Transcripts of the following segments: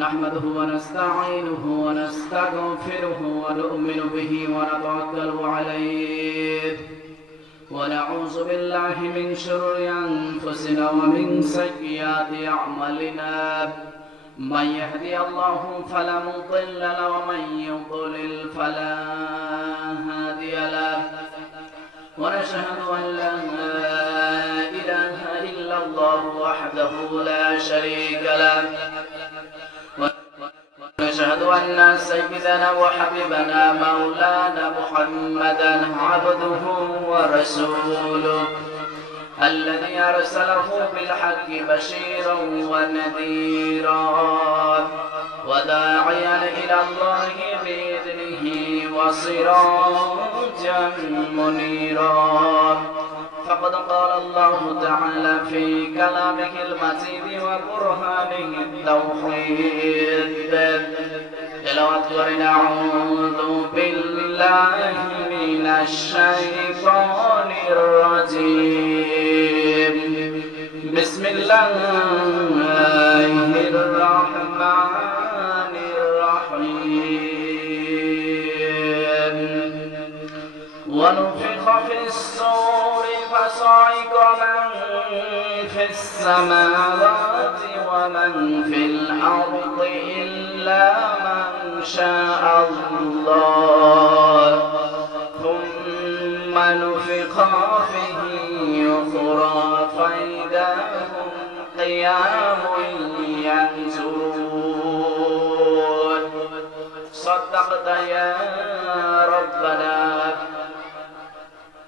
نحمده ونستعينه ونستغفره ونؤمن به ونتوكل عليه ونعوذ بالله من شرور أنفسنا ومن سيئات أعمالنا من يهدي الله فلا مضل له ومن يضلل فلا هادي له ونشهد أن لا إله إلا الله وحده لا شريك له ونشهد أن سيدنا وحبيبنا مولانا محمدا عبده ورسوله الذي أرسله بالحق بشيرا ونذيرا وداعيا إلى الله بإذنه وسراجا منيرا فقد قال الله تعالى في كلامه المجيد وقرآنه التوحيد تلاوة أعوذ بالله من الشيطان الرجيم بسم الله الرحمن الرحيم ونفخ في الصور فصعق من في السماوات ومن في الأرض إلا من شاء الله ثم نفخ فيه أخرى فإذا هم قيام ينظرون صدقت يا ربنا.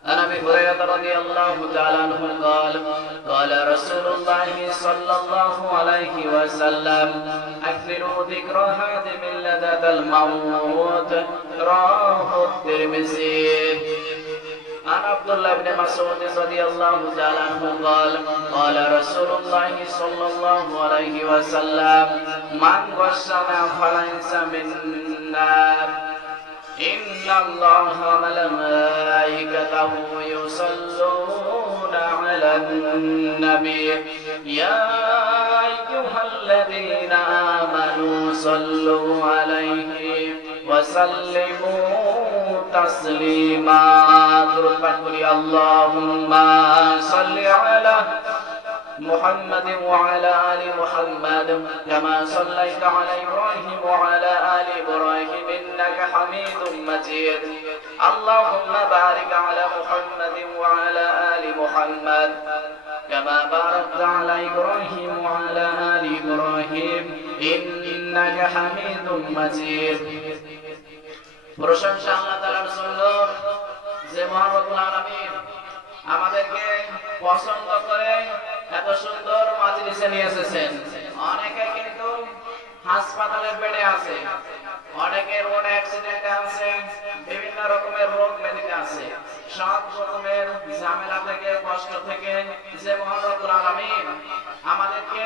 عن ابي هريره رضي الله تعالى عنه قال قال رسول الله صلى الله عليه وسلم اكثروا ذكر هادم لذة الموت رواه الترمذي. عن عبد الله بن مسعود رضي الله تعالى عنه قال قال رسول الله صلى الله عليه وسلم من غشنا فليس منا إن الله وملائكته يصلون على النبي يا أيها الذين آمنوا صلوا عليه وسلموا تسليما. اللهم صل على محمد وعلى آل محمد كما صليت على إبراهيم وعلى آل إبراهيم إنك حميد مجيد. اللهم بارك على محمد وعلى آل محمد كما باركت على إبراهيم وعلى آل إبراهيم إنك حميد مجيد. প্রশংসা আল্লাহ তাআলার জন্য যে মহান রব্বুল আলামিন আমাদেরকে পছন্দ করে এত সুন্দর মাজলিসে নিয়ে এসেছেন। অনেকে কিন্তু হাসপাতালের বেডে আছে, অনেকের রোড অ্যাক্সিডেন্টে আছে, বিভিন্ন রকমের রোগ ব্যাধিতে আছে। সব রকমের ঝামেলা থেকে কষ্ট থেকে যে মহান রব্বুল আলামিন আমাদেরকে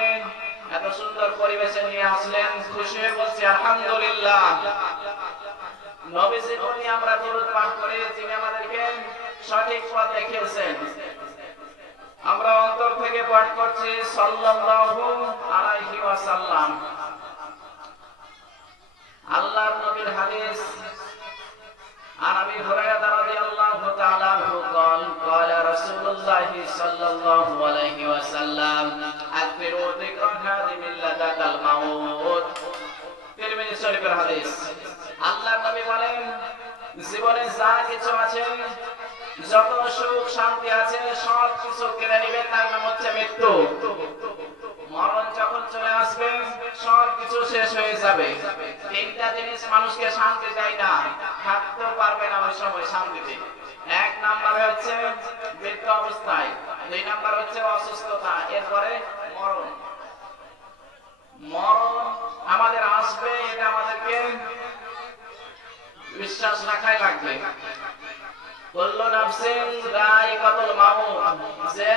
এত সুন্দর পরিবেশে নিয়ে আসলেন, খুশি হয়ে বলছি আলহামদুলিল্লাহ। নবীজির প্রতি আমরা দরুদ পাঠ করি, যিনি আমাদেরকে সঠিক পথ দেখিয়েছেন। আমরা অন্তর থেকে পাঠ করছি সাল্লাল্লাহু আলাইহি ওয়াসাল্লাম। আল্লাহর নবীর হাদিস عن ابي هريره رضي الله تعالى عنه قال قال رسول الله صلى الله عليه وسلم اكثروا ذكر هادم لذة الموت. তিরমিজি শরীফের হাদিস। আল্লাহর নবী বলেন, জীবনে যা কিছু আছে, যত সুখ শান্তি আছে, সব কিছু কেড়ে নিবে, তার নাম হচ্ছে মৃত্যু। মরণ যখন চলে আসবে সব কিছু শেষ হয়ে যাবে। তিনটা জিনিস মানুষকে শান্তি দেয় না, থাকতে পারবে না ওই সময় শান্তিতে। এক নাম্বার হচ্ছে মৃত্যু অবস্থায়, দুই নাম্বার হচ্ছে অসুস্থতা, এরপরে মরণ। মরণ আমাদের আসবে, এটা আমাদেরকে বিশ্বাস রাখাই লাগবে। কুল্লু নাফসিন যায়িকাতুল মাউত, যে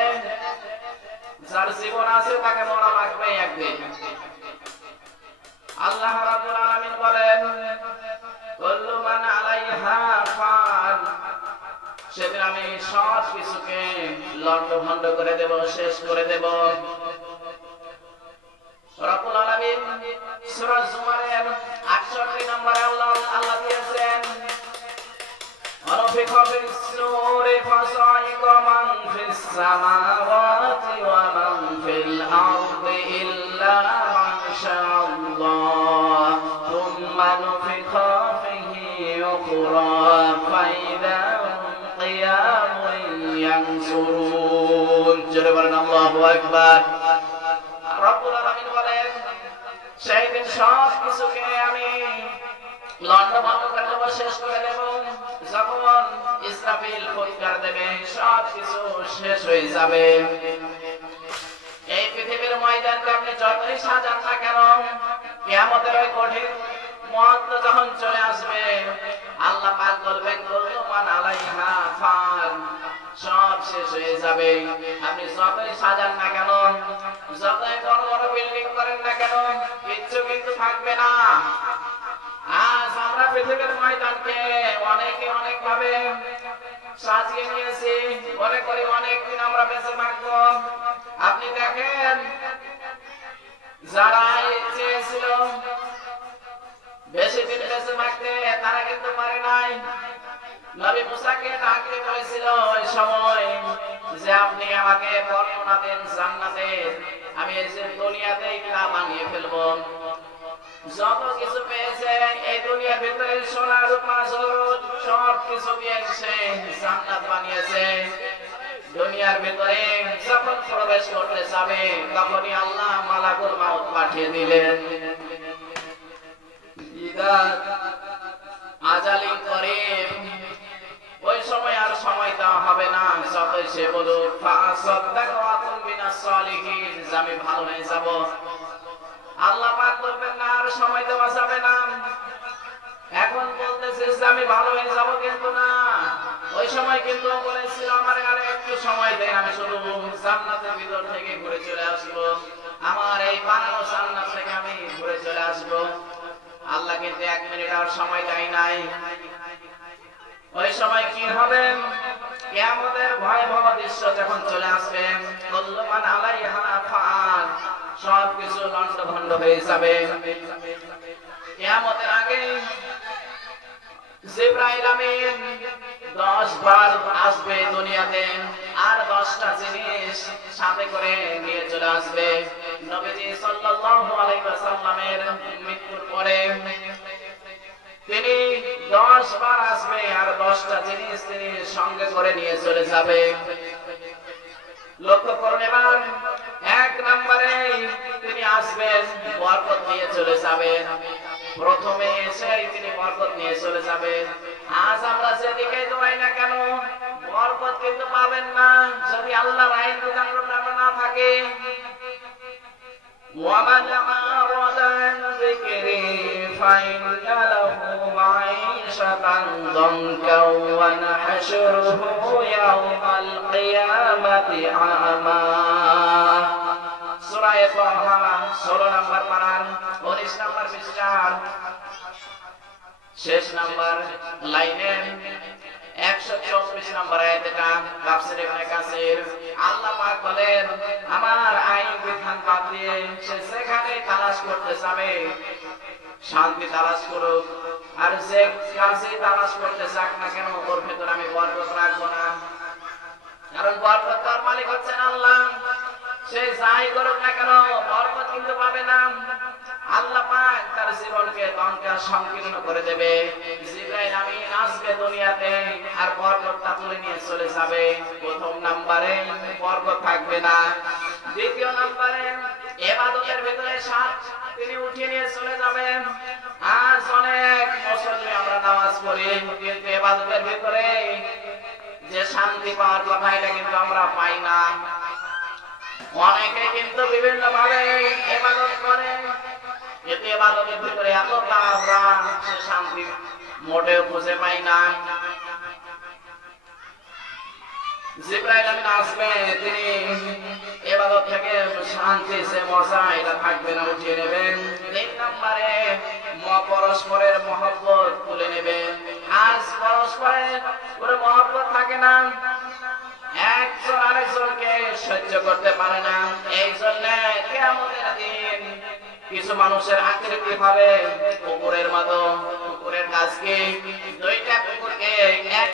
যার জীবন আছে তাকে মরা লাগবে একদিন। আল্লাহ রাব্বুল আলামিন বলেন কুল্লু মান আলাইহা ফান, সেদিন আমি সব কিছুকে লন্ডভন্ড করে দেব, শেষ করে দেব। রব্বুল আলামিন সূরা জুমারের 68 নম্বরে আল্লাহ দিয়েছেন ونفخ في الصور فصعق من في السماوات ومن في الأرض إلا من شاء الله ثم نفخ فيه أخرى فإذا هم قيام ينظرون جربنا الله أكبر রব্বুল আলামিন বলেন সেই দিন সব কিছুকে আমি লন্ডভন্ড করে দেব, শেষ করে দেব। যখন ইসরাফিল ফুৎকার দেবে সব কিছু শেষ হয়ে যাবে। এই পৃথিবীর ময়দানকে আপনি যতই সাজান না কেন, কিয়ামতের ওই কঠিন মুহূর্ত যখন চলে আসবে, আল্লাহ পাক বলবেন কুল্লু মান আলাইহা ফান, সব শেষ হয়ে যাবে। আপনি যতই সাজান না কেন, যতই বড় বড় বিল্ডিং করেন না কেন, কিচ্ছু কিন্তু থাকবে না। আজ আমরা পৃথিবীর ময়দানকে অনেকে অনেক ভাবে সাজিয়ে নিয়েছি, মনে করি অনেকদিন আমরা বেঁচে থাকবো। আপনি দেখেন যারা চেয়েছিল বেশি দিন বেঁচে থাকতে, তারা কিন্তু পারে নাই। নবী মুসাকে ডাকতে বলেছিল ওই সময় যে আপনি আমাকে বর্ণনা দেন জান্নাতের, আমি এই দুনিয়াতেই তা বানিয়ে ফেলবো। যত কিছু পেয়েছে এই দুনিয়ার ভিতরে সোনা রূপা জরুরত সব কিছু দিয়েছে, জান্নাত বানিয়েছে। দুনিয়ার ভিতরে যখন প্রবেশ করতে যাবে তখনই আল্লাহ মালাকুল মাউত পাঠিয়ে দিলেন। ইদা আজালিন করিব, ওই সময় আর সময় দেওয়া হবে না। যতই সে বলুক ফাসাদদাকা ওয়া কুম মিনাস সালিহিন, আমি ভালো হয়ে যাব, আল্লাহ পাক বলবেন না আর সময় দেওয়া যাবে না। এখন বলতেছে যে আমি ভালো হয়ে যাব, কিন্তু না, ওই সময় কিন্তু বলেছিল আমার আর একটু সময় দেন, আমি শুধু জান্নাতের ভিতর থেকে ঘুরে চলে আসব, আমার এই বানানো জান্নাত থেকে আমি ঘুরে চলে আসব। আল্লাহ কিন্তু 1 মিনিট আর সময় দেয় নাই। ওই সময় কি হবে? কিয়ামতের ভয়াবহ দৃশ্য যখন চলে আসবে, কুল্লু মান আলাইহা ফান, সব কিছু লন্ডভন্ড হয়ে যাবে। কিয়ামতের আগে জিবরাইল আমিন 10 বার আসবে দুনিয়াতে, আর 10টা জিনিস সাথে করে নিয়ে চলে আসবে। নবীজি সাল্লাল্লাহু আলাইহি ওয়াসাল্লামের মৃত্যুর পরে তিনি 10 বার আসবে, আর 10টা জিনিস তিনি সঙ্গে করে নিয়ে চলে যাবে। লক্ষ্য করুন এবার, 1 নম্বরে তিনি আসবেন, বরকত নিয়ে চলে যাবেন। প্রথমে এসে তিনি বরকত নিয়ে চলে যাবেন। আজ আমরা যেদিকে দৌড়াই না কেন, বরকত কিন্তু পাবেন না যদি আল্লাহর আইন বিধানের উপর না থাকে। ومن أعرض عن ذكري فإن له معيشة ضنكا ونحشره يوم القيامة أعمى সূরা তাহা 16 নম্বর পারার 19 নম্বর পৃষ্ঠার শেষ নম্বর লাইনে 134 নম্বর আয়াতটা তাফসীর ইবনে কাসির। আল্লাহ পাক বলেন আমার আইন বিধান বাদ দিয়ে সে সেখানে তালাশ করতে যাবে, শান্তি তালাশ করুক, আর যে কাছে তালাশ করতে যাক না কেন ওর ভেতর আমি বরকত রাখবো না। কারণ বরকত তার মালিক হচ্ছেন আল্লাহ। সে যাই করুক না কেন বরকত কিন্তু পাবে না। আল্লাহ পাক তার জীবনকে দঙ্কা সংকীর্ণ করে দেবে। জিবরাইল আমিন আসবে দুনিয়াতে, আর বরকতটা তুলে নিয়ে চলে যাবে। প্রথম নম্বরে বরকত থাকবে না। দ্বিতীয় নম্বরে ইবাদতের ভিতরে সাত তিনি উঠিয়ে নিয়ে চলে যাবেন। আজ অনেক মুসল্লি আমরা নামাজ পড়ি, কিন্তু ইবাদতের ভিতরে যে শান্তি পাওয়ার কথা এটা কিন্তু আমরা পাই না। অনেকে কিন্তু বিভিন্ন ভাবে ইবাদত করে, কিন্তু ইবাদতের ভিতরে এত তাড়াহুড়া, সে শান্তি মোটেও খুঁজে পাই না। জিবরাইল আমিন আসবে, তিনি ইবাদত থেকে শান্তি সে মজা এটা থাকবে না, উঠিয়ে নেবেন। 3 নম্বরে পরস্পরের মহব্বত তুলে নেবেন। আজ পরস্পরের কোনো মহব্বত থাকে না, একজন আরেকজনকে সহ্য করতে পারে না। এই জন্য কিয়ামতের দিন কিছু মানুষের আকৃতি ভাবে কুকুরের মতো, কুকুরের কাজ কি